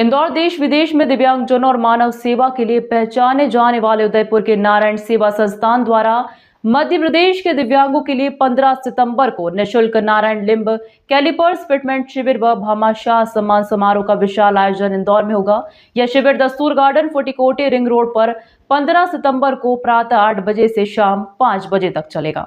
इंदौर देश विदेश में दिव्यांगजनों और मानव सेवा के लिए पहचाने जाने वाले उदयपुर के नारायण सेवा संस्थान द्वारा मध्य प्रदेश के दिव्यांगों के लिए 15 सितंबर को निःशुल्क नारायण लिम्ब कैलिपर्स फिटमेंट शिविर व भामाशाह सम्मान समारोह का विशाल आयोजन इंदौर में होगा। यह शिविर दस्तूर गार्डन फुटीकोटी रिंग रोड पर 15 सितंबर को प्रातः 8 बजे से शाम 5 बजे तक चलेगा।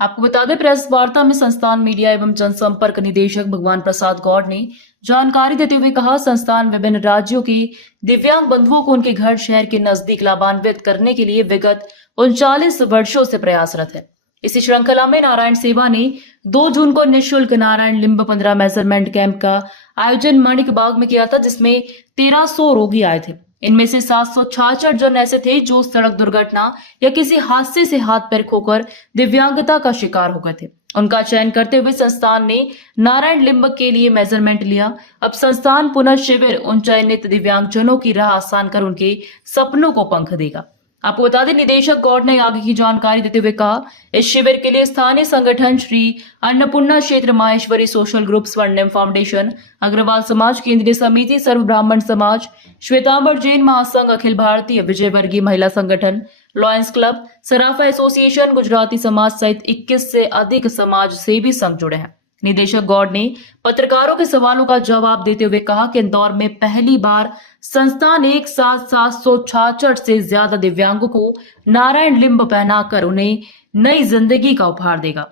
आपको बता दें, प्रेस वार्ता में संस्थान मीडिया एवं जनसंपर्क निदेशक भगवान प्रसाद गौड़ ने जानकारी देते हुए कहा, संस्थान विभिन्न राज्यों के दिव्यांग बंधुओं को उनके घर शहर के नजदीक लाभान्वित करने के लिए विगत 39 वर्षों से प्रयासरत है। इसी श्रृंखला में नारायण सेवा ने 2 जून को निःशुल्क नारायण लिम्ब 15 मेजरमेंट कैंप का आयोजन माणिक बाग में किया था, जिसमें 1300 रोगी आए थे। इनमें से 766 जन ऐसे थे जो सड़क दुर्घटना या किसी हादसे से हाथ पैर खोकर दिव्यांगता का शिकार हो गए थे। उनका चयन करते हुए संस्थान ने नारायण लिम्ब के लिए मेजरमेंट लिया। अब संस्थान पुनः शिविर उन चयनित दिव्यांगजनों की राह आसान कर उनके सपनों को पंख देगा। आपको बता दें, निदेशक गौड़ ने आगे की जानकारी देते हुए कहा, इस शिविर के लिए स्थानीय संगठन श्री अन्नपूर्णा क्षेत्र माहेश्वरी सोशल ग्रुप, स्वर्णिम फाउंडेशन, अग्रवाल समाज, केंद्रीय समिति, सर्व ब्राह्मण समाज, श्वेतांबर जैन महासंघ, अखिल भारतीय विजयवर्गीय महिला संगठन, लॉयंस क्लब, सराफा एसोसिएशन, गुजराती समाज सहित 21 से अधिक समाज सेवी संघ जुड़े हैं। निदेशक गौड़ ने पत्रकारों के सवालों का जवाब देते हुए कहा कि इंदौर में पहली बार संस्थान एक साथ 766 से ज्यादा दिव्यांगों को नारायण लिम्ब पहनाकर उन्हें नई जिंदगी का उपहार देगा।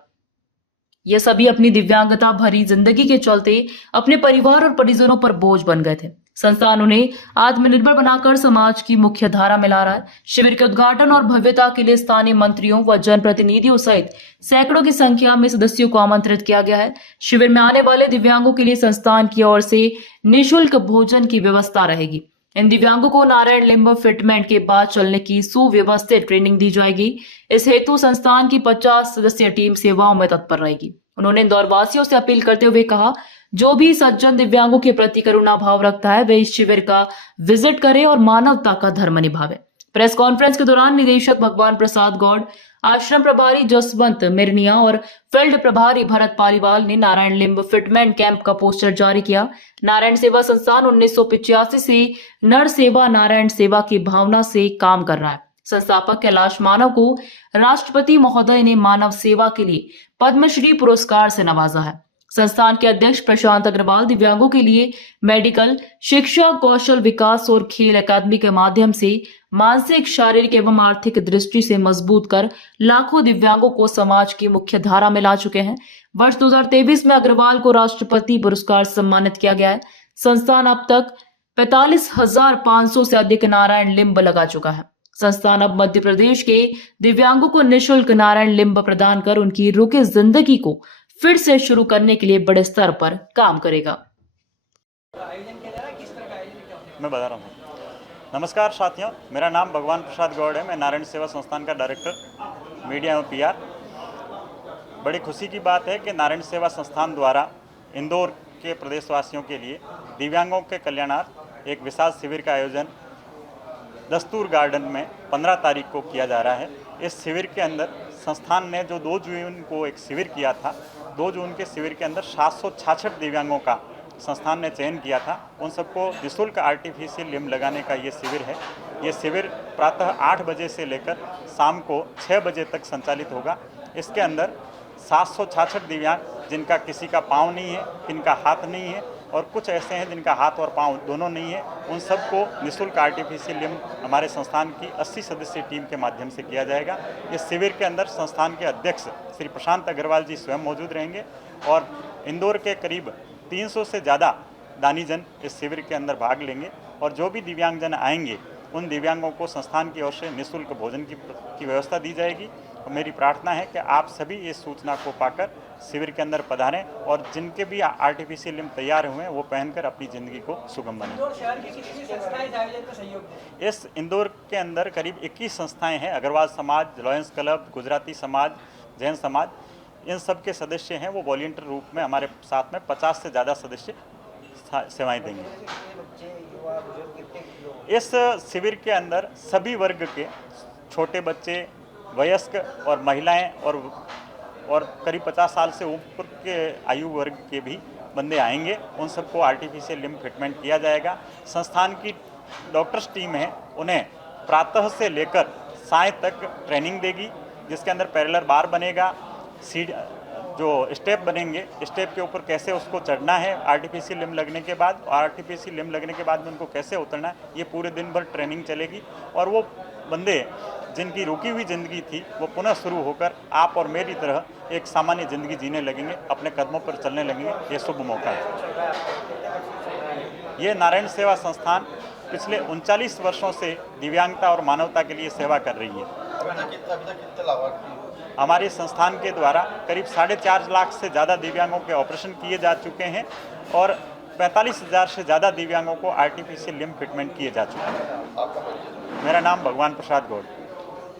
ये सभी अपनी दिव्यांगता भरी जिंदगी के चलते अपने परिवार और परिजनों पर बोझ बन गए थे। संस्थान उन्हें आत्मनिर्भर बनाकर समाज की मुख्य धारा में ला रहा है। शिविर के उद्घाटन और भव्यता के लिए स्थानीय मंत्रियों व जनप्रतिनिधियों सहित सैकड़ों की संख्या में सदस्यों को आमंत्रित किया गया है। शिविर में आने वाले दिव्यांगों के लिए संस्थान की ओर से निःशुल्क भोजन की व्यवस्था रहेगी। इन दिव्यांगों को नारायण लिम्ब फिटमेंट के बाद चलने की सुव्यवस्थित ट्रेनिंग दी जाएगी। इस हेतु संस्थान की 50 सदस्यीय टीम सेवाओं में तत्पर रहेगी। उन्होंने इंदौर वासियों से अपील करते हुए कहा, जो भी सज्जन दिव्यांगों के प्रति करुणा भाव रखता है वे इस शिविर का विजिट करे और मानवता का धर्म निभावे। प्रेस कॉन्फ्रेंस के दौरान निदेशक भगवान प्रसाद गौड़, आश्रम प्रभारी जसवंत मिरनिया और फील्ड प्रभारी भरत पालीवाल ने नारायण लिम्ब फिटमेंट कैंप का पोस्टर जारी किया। नारायण सेवा संस्थान 1985 से नर सेवा नारायण सेवा की भावना से काम कर रहा है। संस्थापक कैलाश मानव को राष्ट्रपति महोदय ने मानव सेवा के लिए पद्मश्री पुरस्कार से नवाजा है। संस्थान के अध्यक्ष प्रशांत अग्रवाल दिव्यांगों के लिए मेडिकल, शिक्षा, कौशल विकास और खेल अकादमी के माध्यम से मानसिक, शारीरिक एवं आर्थिक दृष्टि से मजबूत कर लाखों दिव्यांगों को समाज की मुख्य धारा में ला चुके हैं। वर्ष 2023 में अग्रवाल को राष्ट्रपति पुरस्कार सम्मानित किया गया है। संस्थान अब तक 45,500 से अधिक नारायण लिम्ब लगा चुका है। संस्थान अब मध्य प्रदेश के दिव्यांगों को निःशुल्क नारायण लिम्ब प्रदान कर उनकी रुकी जिंदगी को फिर से शुरू करने के लिए बड़े स्तर पर काम करेगा। मैं बता रहा हूँ। नमस्कार साथियों, मेरा नाम भगवान प्रसाद गौड़ है। मैं नारायण सेवा संस्थान का डायरेक्टर मीडिया एवं पीआर। बड़ी खुशी की बात है कि नारायण सेवा संस्थान द्वारा इंदौर के प्रदेशवासियों के लिए दिव्यांगों के कल्याणार्थ एक विशाल शिविर का आयोजन दस्तूर गार्डन में 15 तारीख को किया जा रहा है। इस शिविर के अंदर संस्थान ने जो 2 जून को एक शिविर किया था, 2 जून के शिविर के अंदर 766 दिव्यांगों का संस्थान ने चयन किया था। उन सबको निःशुल्क आर्टिफिशियल लिम्ब लगाने का ये शिविर है। ये शिविर प्रातः 8 बजे से लेकर शाम को 6 बजे तक संचालित होगा। इसके अंदर 766 दिव्यांग, जिनका किसी का पाँव नहीं है, किनका हाथ नहीं है और कुछ ऐसे हैं जिनका हाथ और पाँव दोनों नहीं है, उन सबको निःशुल्क आर्टिफिशियल लिम्ब हमारे संस्थान की 80 सदस्यीय टीम के माध्यम से किया जाएगा। इस शिविर के अंदर संस्थान के अध्यक्ष श्री प्रशांत अग्रवाल जी स्वयं मौजूद रहेंगे और इंदौर के करीब 300 से ज़्यादा दानीजन इस शिविर के अंदर भाग लेंगे और जो भी दिव्यांगजन आएंगे उन दिव्यांगों को संस्थान की ओर से निःशुल्क भोजन की व्यवस्था दी जाएगी। और मेरी प्रार्थना है कि आप सभी इस सूचना को पाकर शिविर के अंदर पधारें और जिनके भी आर्टिफिशियल लिम्ब तैयार हुए हैं वो पहनकर अपनी ज़िंदगी को सुगम बनाएं। इस इंदौर के अंदर करीब 21 संस्थाएं हैं। अग्रवाल समाज, लॉयंस क्लब, गुजराती समाज, जैन समाज, इन सब के सदस्य हैं। वो वॉलंटियर रूप में हमारे साथ में 50 से ज़्यादा सदस्य सेवाएं देंगे। इस शिविर के अंदर सभी वर्ग के छोटे बच्चे, वयस्क और महिलाएं और करीब 50 साल से ऊपर के आयु वर्ग के भी बंदे आएंगे उन सबको आर्टिफिशियल लिम्ब फिटमेंट किया जाएगा। संस्थान की डॉक्टर्स टीम है, उन्हें प्रातः से लेकर साय तक ट्रेनिंग देगी, जिसके अंदर पैरेलल बार बनेगा, सीट जो स्टेप बनेंगे, स्टेप के ऊपर कैसे उसको चढ़ना है आर्टिफिशियल लिम्ब लगने के बाद, और आर्टिफिशियल लिम्ब लगने के बाद में उनको कैसे उतरना है, ये पूरे दिन भर ट्रेनिंग चलेगी। और वो बंदे जिनकी रुकी हुई ज़िंदगी थी वो पुनः शुरू होकर आप और मेरी तरह एक सामान्य ज़िंदगी जीने लगेंगे, अपने कदमों पर चलने लगेंगे। ये शुभ मौका है। ये नारायण सेवा संस्थान पिछले 39 वर्षों से दिव्यांगता और मानवता के लिए सेवा कर रही है। अभी तक कितने लाभार्थी? हमारे संस्थान के द्वारा करीब 4.5 लाख से ज़्यादा दिव्यांगों के ऑपरेशन किए जा चुके हैं और 45,000 से ज़्यादा दिव्यांगों को आर्टिफिशियल लिम्ब फिटमेंट किए जा चुके हैं। आपका परिचय? मेरा नाम भगवान प्रसाद गौड़।